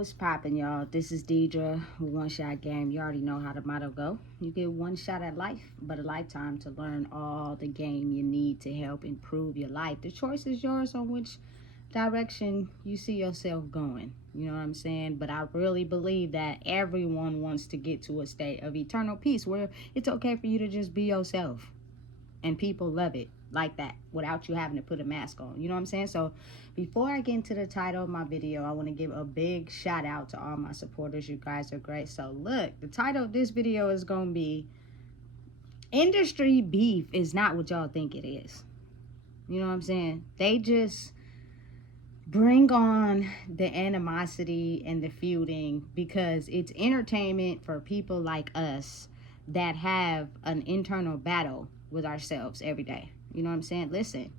What's poppin', y'all? This is Deidre with One Shot Game. You already know how the motto go. You get one shot at life, but a lifetime to learn all the game you need to help improve your life. The choice is yours on which direction you see yourself going. You know what I'm saying? But I really believe that everyone wants to get to a state of eternal peace where it's okay for you to just be yourself. And people love it like that without you having to put a mask on. You know what I'm saying? So before I get into the title of my video, I want to give a big shout out to all my supporters. You guys are great. So look, the title of this video is going to be Industry Beef is Not What Y'all Think It Is. You know what I'm saying? They just bring on the animosity and the feuding because it's entertainment for people like us that have an internal battle with ourselves every day. You know what I'm saying? Listen.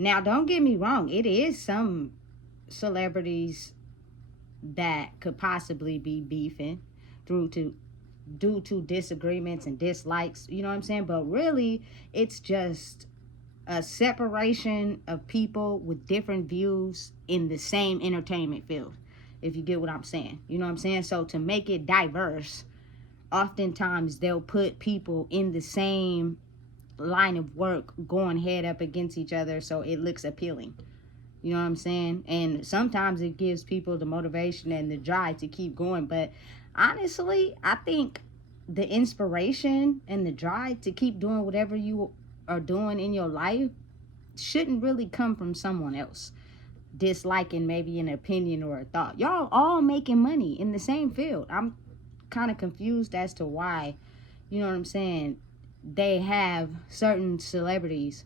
Now, don't get me wrong. It is some celebrities that could possibly be beefing due to disagreements and dislikes. You know what I'm saying? But really, it's just a separation of people with different views in the same entertainment field, if you get what I'm saying. You know what I'm saying? So to make it diverse, oftentimes they'll put people in the same line of work going head up against each other so it looks appealing. You know what I'm saying? And sometimes it gives people the motivation and the drive to keep going. But honestly, I think the inspiration and the drive to keep doing whatever you are doing in your life shouldn't really come from someone else disliking maybe an opinion or a thought. Y'all all making money in the same field. I'm kind of confused as to why, you know what I'm saying, they have certain celebrities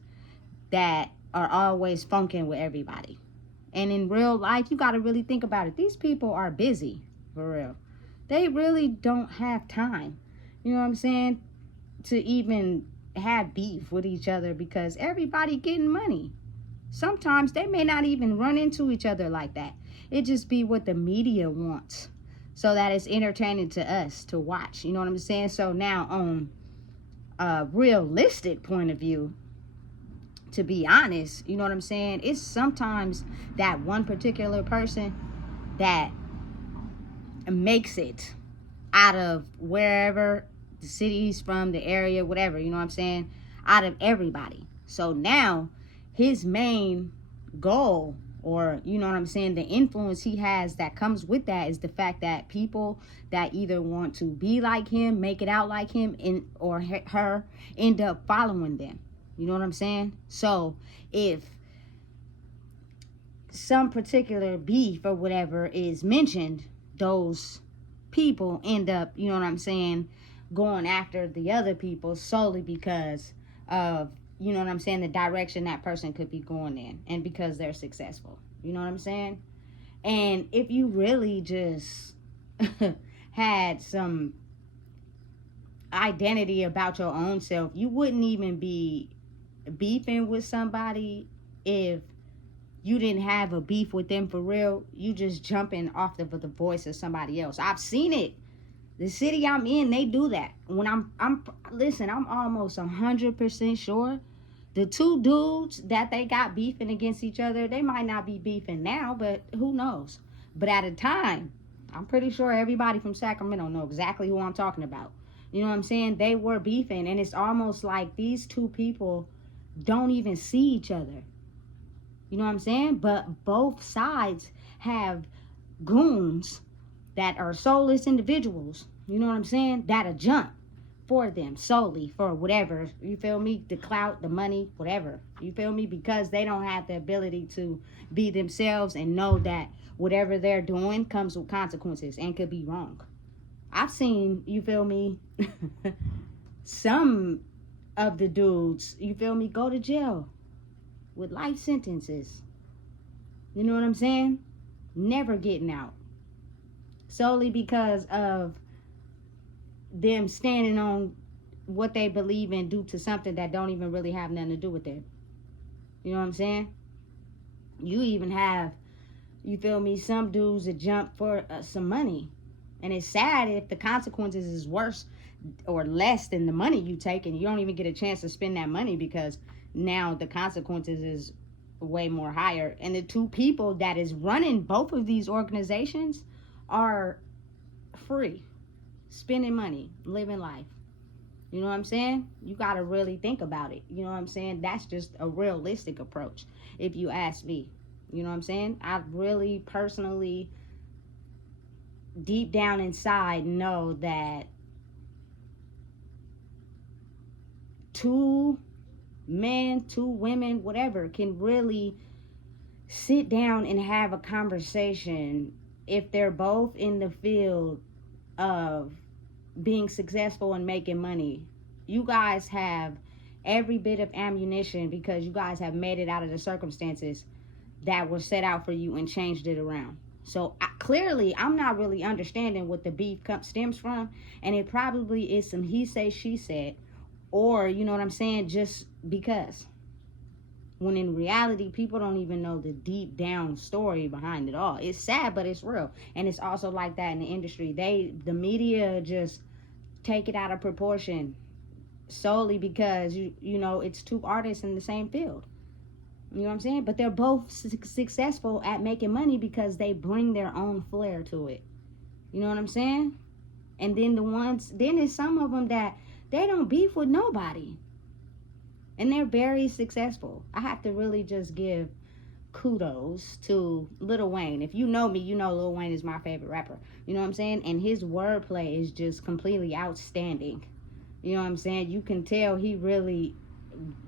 that are always funking with everybody. And in real life, you got to really think about it. These people are busy, for real. They really don't have time, you know what I'm saying, to even have beef with each other because everybody getting money. Sometimes they may not even run into each other like that. It just be what the media wants, so that it's entertaining to us to watch. You know what I'm saying? So now on a realistic point of view, to be honest, you know what I'm saying? It's sometimes that one particular person that makes it out of wherever the city's from, the area, whatever, you know what I'm saying? Out of everybody. So now his main goal, or you know what I'm saying, the influence he has that comes with that is the fact that people that either want to be like him, make it out like him, or her end up following them. You know what I'm saying? So if some particular beef or whatever is mentioned, those people end up, you know what I'm saying, going after the other people solely because of, you know what I'm saying, the direction that person could be going in and because they're successful. You know what I'm saying? And if you really just had some identity about your own self, you wouldn't even be beefing with somebody if you didn't have a beef with them for real. You just jumping off of the voice of somebody else. I've seen it. The city I'm in, they do that. When I'm almost 100% sure the two dudes that they got beefing against each other, they might not be beefing now, but who knows? But at a time, I'm pretty sure everybody from Sacramento know exactly who I'm talking about. You know what I'm saying? They were beefing, and it's almost like these two people don't even see each other. You know what I'm saying? But both sides have goons that are soulless individuals, you know what I'm saying, that'll jump for them solely for whatever, you feel me, the clout, the money, whatever, you feel me, because they don't have the ability to be themselves and know that whatever they're doing comes with consequences and could be wrong. I've seen, you feel me, some of the dudes, you feel me, go to jail with life sentences. You know what I'm saying? Never getting out. Solely because of them standing on what they believe in due to something that don't even really have nothing to do with it. You know what I'm saying? You even have, you feel me, some dudes that jump for some money. And it's sad if the consequences is worse or less than the money you take and you don't even get a chance to spend that money because now the consequences is way more higher. And the two people that is running both of these organizations are free, spending money, living life. You know what I'm saying? You got to really think about it. You know what I'm saying? That's just a realistic approach, if you ask me. You know what I'm saying? I really personally, deep down inside, know that two men, two women, whatever, can really sit down and have a conversation if they're both in the field of being successful and making money. You guys have every bit of ammunition because you guys have made it out of the circumstances that were set out for you and changed it around. So clearly, I'm not really understanding what the beef stems from, and it probably is some he say, she said, or, you know what I'm saying, just because. When in reality, people don't even know the deep down story behind it all. It's sad, but it's real. And it's also like that in the industry. The media just take it out of proportion solely because, you know, it's two artists in the same field. You know what I'm saying? But they're both successful at making money because they bring their own flair to it. You know what I'm saying? And then then there's some of them that they don't beef with nobody. And they're very successful. I have to really just give kudos to Lil Wayne. If you know me, you know Lil Wayne is my favorite rapper. You know what I'm saying? And his wordplay is just completely outstanding. You know what I'm saying? You can tell he really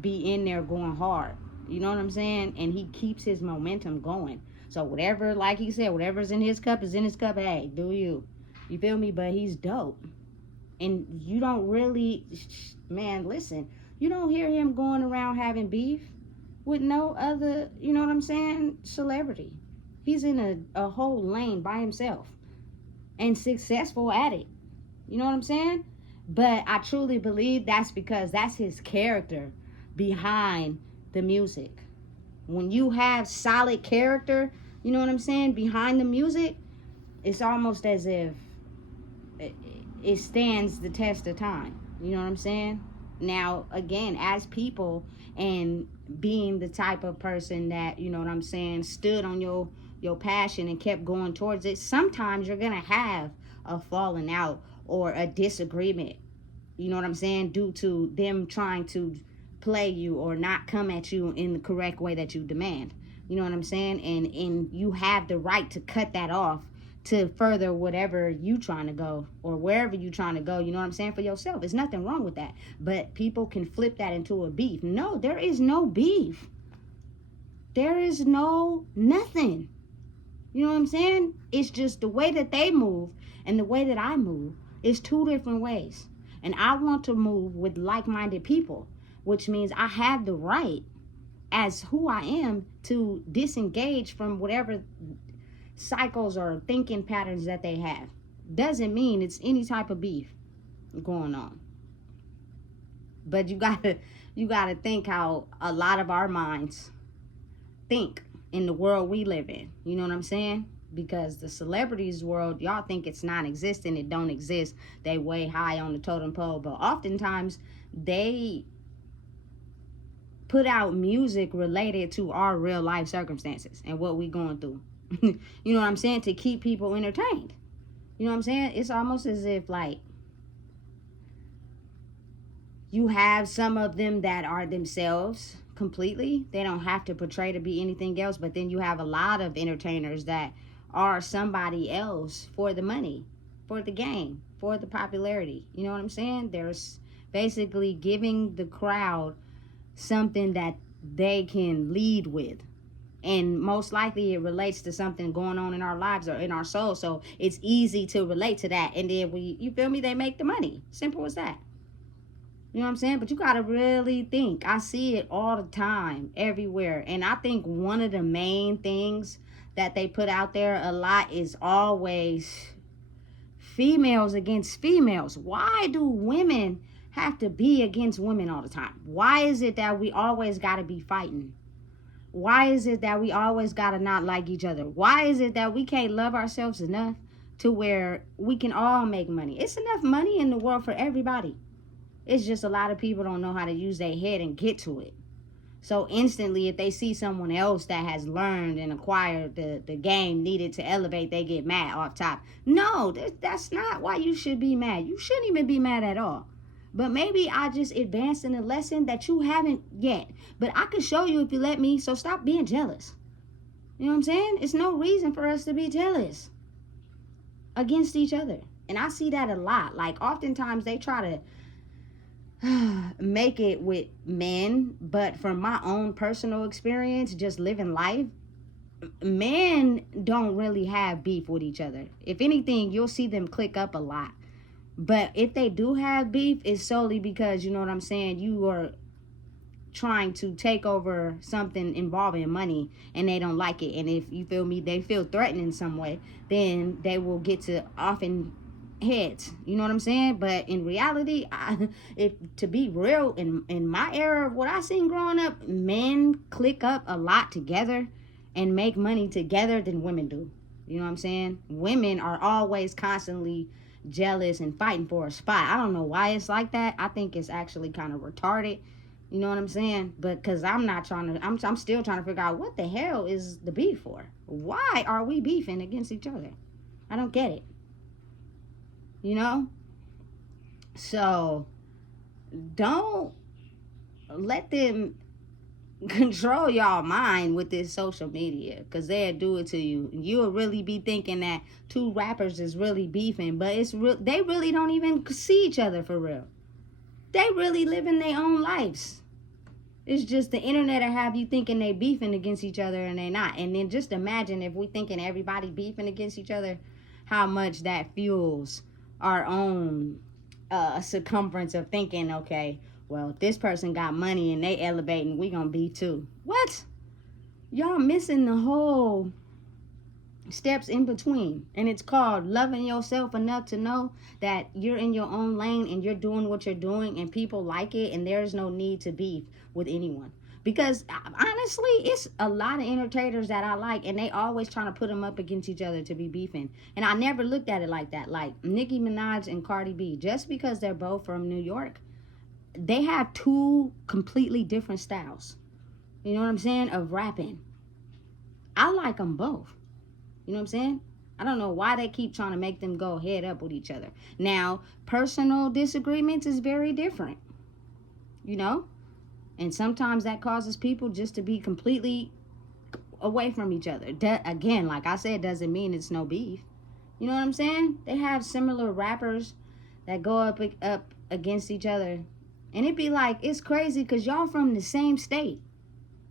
be in there going hard. You know what I'm saying? And he keeps his momentum going. So whatever, like he said, whatever's in his cup is in his cup. Hey, do you. You feel me? But he's dope. And you don't really, man, listen. You don't hear him going around having beef with no other, you know what I'm saying, celebrity. He's in a whole lane by himself and successful at it. You know what I'm saying? But I truly believe that's because that's his character behind the music. When you have solid character, you know what I'm saying, behind the music, it's almost as if it stands the test of time. You know what I'm saying? Now, again, as people and being the type of person that, you know what I'm saying, stood on your passion and kept going towards it, sometimes you're going to have a falling out or a disagreement, you know what I'm saying, due to them trying to play you or not come at you in the correct way that you demand. You know what I'm saying? And you have the right to cut that off to further whatever you trying to go or wherever you trying to go, you know what I'm saying, for yourself. There's nothing wrong with that. But people can flip that into a beef. No, there is no beef. There is nothing. You know what I'm saying? It's just the way that they move and the way that I move is two different ways. And I want to move with like-minded people, which means I have the right as who I am to disengage from whatever cycles or thinking patterns that they have. Doesn't mean it's any type of beef going on. But you gotta think how a lot of our minds think in the world we live in. You know what I'm saying? Because the celebrities world, y'all think it's non-existent, it don't exist. They way high on the totem pole, but oftentimes they put out music related to our real life circumstances and what we going through. You know what I'm saying? To keep people entertained. You know what I'm saying? It's almost as if like you have some of them that are themselves completely. They don't have to portray to be anything else. But then you have a lot of entertainers that are somebody else for the money, for the game, for the popularity. You know what I'm saying? There's basically giving the crowd something that they can lead with. And most likely it relates to something going on in our lives or in our soul. So it's easy to relate to that. And then you feel me, they make the money. Simple as that. You know what I'm saying? But you got to really think. I see it all the time, everywhere. And I think one of the main things that they put out there a lot is always females against females. Why do women have to be against women all the time? Why is it that we always got to be fighting? Why is it that we always got to not like each other? Why is it that we can't love ourselves enough to where we can all make money? It's enough money in the world for everybody. It's just a lot of people don't know how to use their head and get to it. So instantly, if they see someone else that has learned and acquired the game needed to elevate, they get mad off top. No, that's not why you should be mad. You shouldn't even be mad at all. But maybe I just advanced in a lesson that you haven't yet. But I could show you if you let me, so stop being jealous. You know what I'm saying? It's no reason for us to be jealous against each other. And I see that a lot. Like, oftentimes they try to make it with men, but from my own personal experience, just living life, men don't really have beef with each other. If anything, you'll see them click up a lot. But if they do have beef, it's solely because, you know what I'm saying, you are trying to take over something involving money and they don't like it. And if you feel me, they feel threatened in some way, then they will get to often heads. You know what I'm saying? But in reality, if to be real, in my era of what I seen growing up, men click up a lot together and make money together than women do. You know what I'm saying? Women are always constantly jealous and fighting for a spot. I don't know why it's like that. I think it's actually kind of retarded. You know what I'm saying? But because I'm still trying to figure out what the hell is the beef for. Why are we beefing against each other? I don't get it. You know? So, don't let them control y'all mind with this social media, because they'll do it to you. You'll really be thinking that two rappers is really beefing, but they really don't even see each other for real. They really living their own lives. It's just the internet will have you thinking they beefing against each other and they not. And then just imagine if we thinking everybody beefing against each other, how much that fuels our own circumference of thinking, okay, well, if this person got money and they elevating, we gonna be too. What? Y'all missing the whole steps in between. And it's called loving yourself enough to know that you're in your own lane and you're doing what you're doing and people like it, and there's no need to beef with anyone. Because honestly, it's a lot of entertainers that I like, and they always trying to put them up against each other to be beefing. And I never looked at it like that. Like Nicki Minaj and Cardi B, just because they're both from New York, they have two completely different styles. You know what I'm saying? Of rapping. I like them both. You know what I'm saying? I don't know why they keep trying to make them go head up with each other. Now, personal disagreements is very different. You know? And sometimes that causes people just to be completely away from each other. Again, like I said, doesn't mean it's no beef. You know what I'm saying? They have similar rappers that go up against each other. And it be like, it's crazy because y'all from the same state.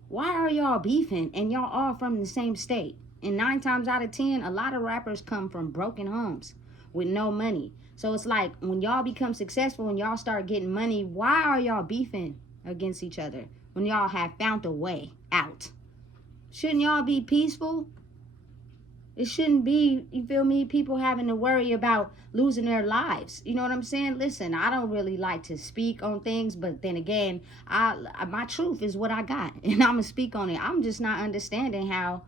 Why are y'all beefing and y'all all from the same state? And 9 times out of 10, a lot of rappers come from broken homes with no money. So it's like, when y'all become successful and y'all start getting money, why are y'all beefing against each other when y'all have found a way out? Shouldn't y'all be peaceful? It shouldn't be, you feel me, people having to worry about losing their lives. You know what I'm saying? Listen, I don't really like to speak on things, but then again, my truth is what I got, and I'm going to speak on it. I'm just not understanding how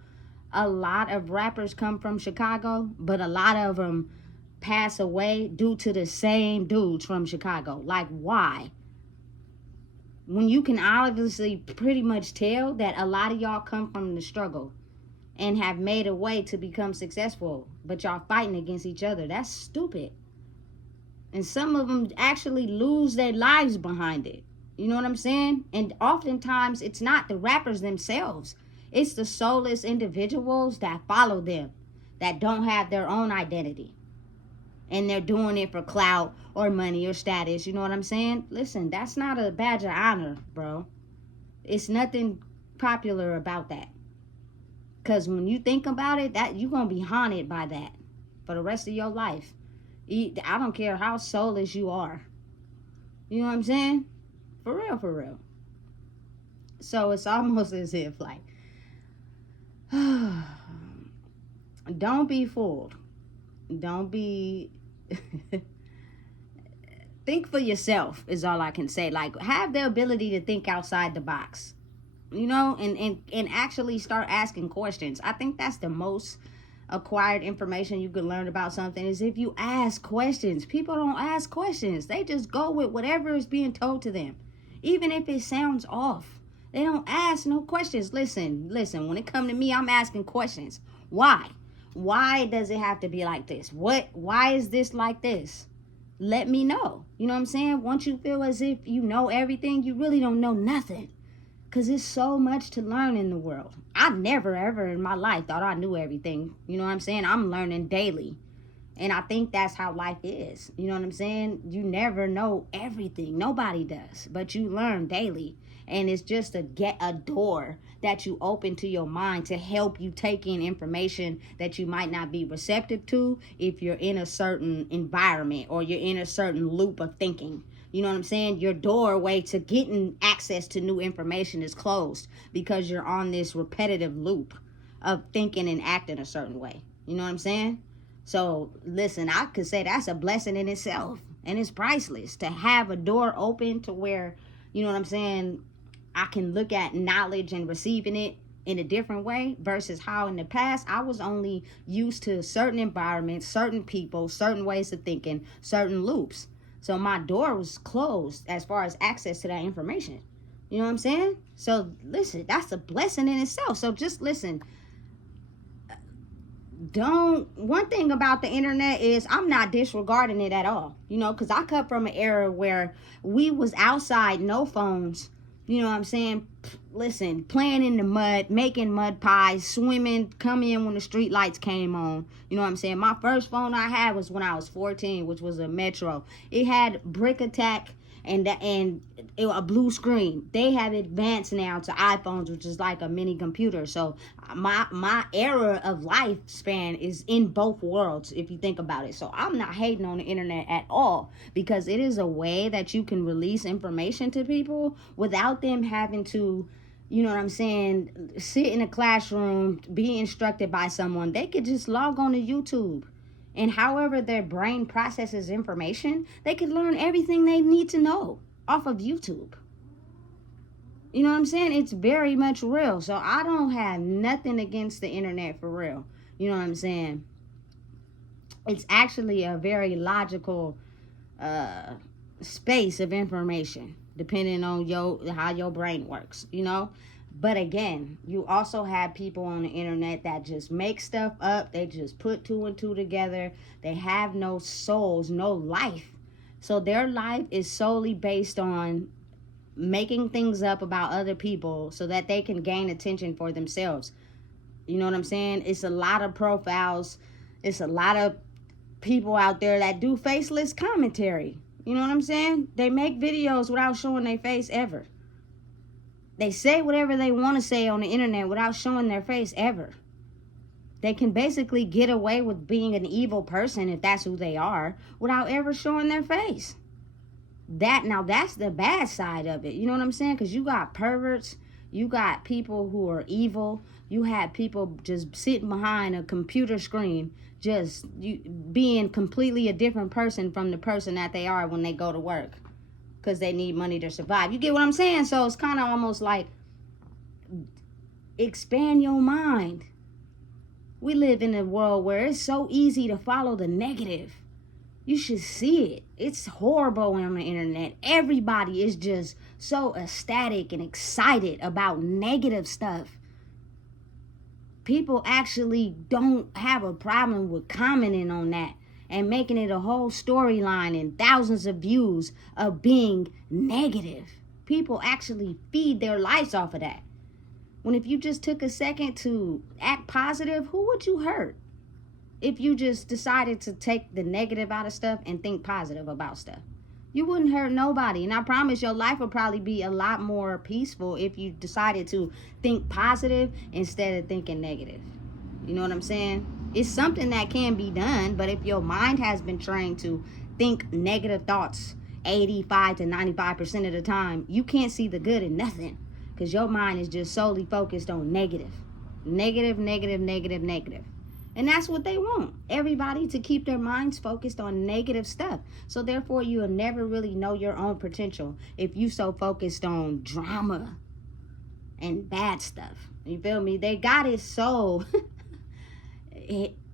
a lot of rappers come from Chicago, but a lot of them pass away due to the same dudes from Chicago. Like, why? When you can obviously pretty much tell that a lot of y'all come from the struggle and have made a way to become successful, but y'all fighting against each other. That's stupid. And some of them actually lose their lives behind it. You know what I'm saying? And oftentimes it's not the rappers themselves. It's the soulless individuals that follow them, that don't have their own identity. And they're doing it for clout or money or status. You know what I'm saying? Listen, that's not a badge of honor, bro. It's nothing popular about that. Because when you think about it, that you're going to be haunted by that for the rest of your life. I don't care how soulless you are. You know what I'm saying? For real, for real. So it's almost as if, like, don't be fooled. Don't be... Think for yourself is all I can say. Like, have the ability to think outside the box. You know, and actually start asking questions. I think that's the most acquired information you can learn about something, is if you ask questions. People don't ask questions. They just go with whatever is being told to them, even if it sounds off. They don't ask no questions. Listen, when it come to me, I'm asking questions. Why? Why does it have to be like this? Why is this like this? Let me know. You know what I'm saying? Once you feel as if you know everything, you really don't know nothing. Because there's so much to learn in the world. I never, ever in my life thought I knew everything. You know what I'm saying? I'm learning daily. And I think that's how life is. You know what I'm saying? You never know everything. Nobody does. But you learn daily. And it's just a door that you open to your mind to help you take in information that you might not be receptive to if you're in a certain environment or you're in a certain loop of thinking. You know what I'm saying? Your doorway to getting access to new information is closed because you're on this repetitive loop of thinking and acting a certain way. You know what I'm saying? So listen, I could say that's a blessing in itself, and it's priceless to have a door open to where, you know what I'm saying, I can look at knowledge and receiving it in a different way versus how in the past I was only used to certain environments, certain people, certain ways of thinking, certain loops. So my door was closed as far as access to that information. You know what I'm saying? So listen, that's a blessing in itself. So just listen. One thing about the internet is I'm not disregarding it at all. You know, because I come from an era where we was outside, no phones. You know what I'm saying? Listen, playing in the mud, making mud pies, swimming, come in when the street lights came on. You know what I'm saying? My first phone I had was when I was 14, which was a Metro. It had brick attack and a blue screen. They have advanced now to iPhones, which is like a mini computer. So my era of lifespan is in both worlds, if you think about it. So I'm not hating on the internet at all, because it is a way that you can release information to people without them having to, you know what I'm saying, sit in a classroom, be instructed by someone. They could just log on to YouTube. And however their brain processes information, they could learn everything they need to know off of YouTube. You know what I'm saying? It's very much real. So I don't have nothing against the internet for real. You know what I'm saying? It's actually a very logical space of information, depending on how your brain works, you know? But again, you also have people on the internet that just make stuff up. They just put two and two together. They have no souls, no life. So their life is solely based on making things up about other people so that they can gain attention for themselves. You know what I'm saying? It's a lot of profiles. It's a lot of people out there that do faceless commentary. You know what I'm saying? They make videos without showing their face ever. They say whatever they want to say on the internet without showing their face ever. They can basically get away with being an evil person, if that's who they are, without ever showing their face. That's the bad side of it. You know what I'm saying? Because you got perverts, you got people who are evil, you have people just sitting behind a computer screen, just being completely a different person from the person that they are when they go to work, because they need money to survive. You get what I'm saying? So it's kind of almost like, expand your mind. We live in a world where it's so easy to follow the negative. You should see it. It's horrible on the internet. Everybody is just so ecstatic and excited about negative stuff. People actually don't have a problem with commenting on that and making it a whole storyline and thousands of views of being negative. People actually feed their lives off of that. When if you just took a second to act positive, who would you hurt? If you just decided to take the negative out of stuff and think positive about stuff, you wouldn't hurt nobody. And I promise your life would probably be a lot more peaceful if you decided to think positive instead of thinking negative. You know what I'm saying? It's something that can be done, but if your mind has been trained to think negative thoughts 85 to 95% of the time, you can't see the good in nothing, because your mind is just solely focused on negative. Negative, negative, negative, negative. And that's what they want. Everybody to keep their minds focused on negative stuff. So therefore, you'll never really know your own potential if you so focused on drama and bad stuff. You feel me? They got it so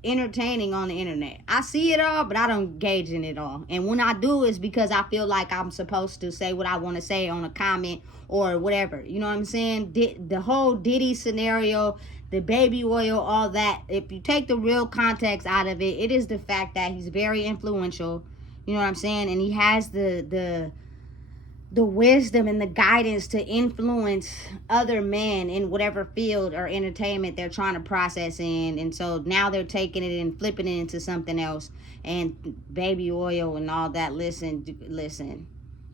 entertaining on the internet. I see it all, but I don't engage in it all. And when I do, it's because I feel like I'm supposed to say what I want to say on a comment or whatever. You know what I'm saying? The whole Diddy scenario, the baby oil, all that. If you take the real context out of it, it is the fact that he's very influential. You know what I'm saying? And he has the wisdom and the guidance to influence other men in whatever field or entertainment they're trying to process in. And so now they're taking it and flipping it into something else. And baby oil and all that. Listen.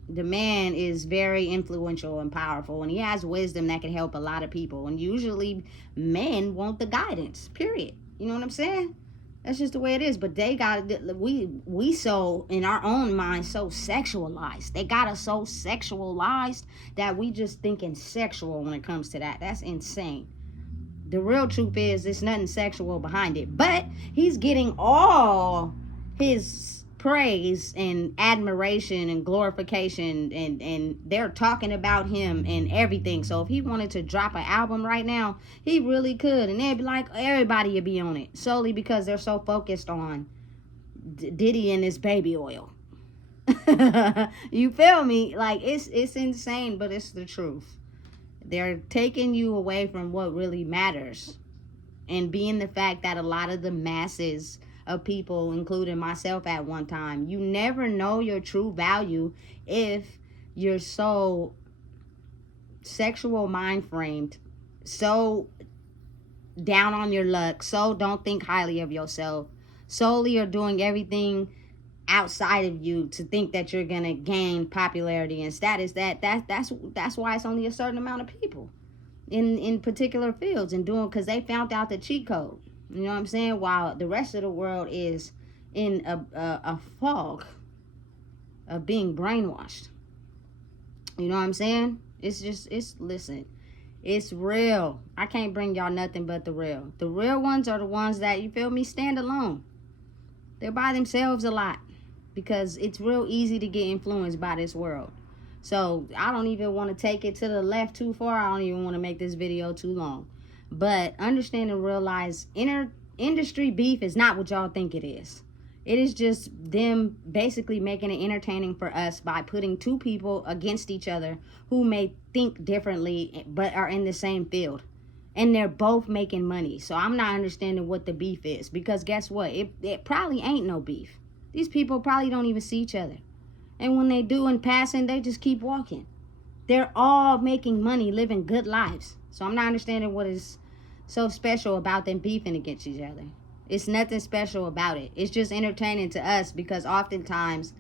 The man is very influential and powerful, and he has wisdom that can help a lot of people. And usually men want the guidance, period. You know what I'm saying? That's just the way it is. But they got we so in our own minds so sexualized. They got us so sexualized that we just thinking sexual when it comes to that. That's insane. The real truth is there's nothing sexual behind it. But he's getting all his praise and admiration and glorification, and they're talking about him and everything. So if he wanted to drop an album right now, he really could, and they'd be like, everybody would be on it, solely because they're so focused on Diddy and his baby oil. You feel me? Like, it's insane, but it's the truth. They're taking you away from what really matters, and being the fact that a lot of the masses of people, including myself at one time, you never know your true value if you're so sexual mind framed, so down on your luck, so don't think highly of yourself, solely you're doing everything outside of you to think that you're gonna gain popularity and status. That's why it's only a certain amount of people in particular fields and doing, because they found out the cheat code. You know what I'm saying? While the rest of the world is in a fog of being brainwashed. You know what I'm saying? Listen, it's real. I can't bring y'all nothing but the real. The real ones are the ones that, you feel me, stand alone. They're by themselves a lot because it's real easy to get influenced by this world. So I don't even want to take it to the left too far. I don't even want to make this video too long. But understand and realize industry beef is not what y'all think it is. It is just them basically making it entertaining for us by putting two people against each other who may think differently but are in the same field. And they're both making money. So I'm not understanding what the beef is. Because guess what? It probably ain't no beef. These people probably don't even see each other. And when they do in passing, they just keep walking. They're all making money, living good lives. So I'm not understanding what is so special about them beefing against each other. It's nothing special about it. It's just entertaining to us because oftentimes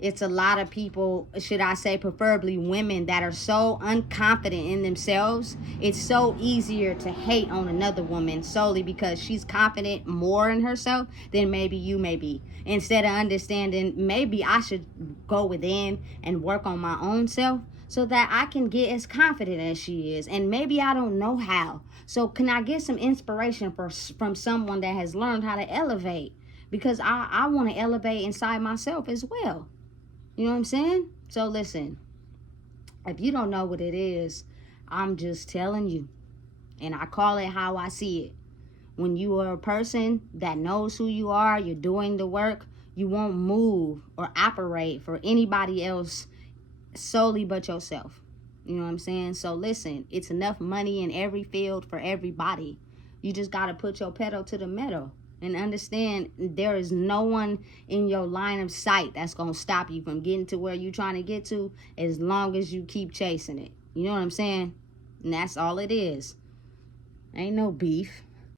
it's a lot of people, should I say preferably women, that are so unconfident in themselves. It's so easier to hate on another woman solely because she's confident more in herself than maybe you may be. Instead of understanding maybe I should go within and work on my own self so that I can get as confident as she is. And maybe I don't know how. So can I get some inspiration from someone that has learned how to elevate? Because I want to elevate inside myself as well. You know what I'm saying? So listen, if you don't know what it is, I'm just telling you. And I call it how I see it. When you are a person that knows who you are, you're doing the work, you won't move or operate for anybody else solely but yourself. You know what I'm saying? So listen, it's enough money in every field for everybody. You just got to put your pedal to the metal and understand there is no one in your line of sight that's going to stop you from getting to where you're trying to get to as long as you keep chasing it. You know what I'm saying? And that's all it is. Ain't no beef.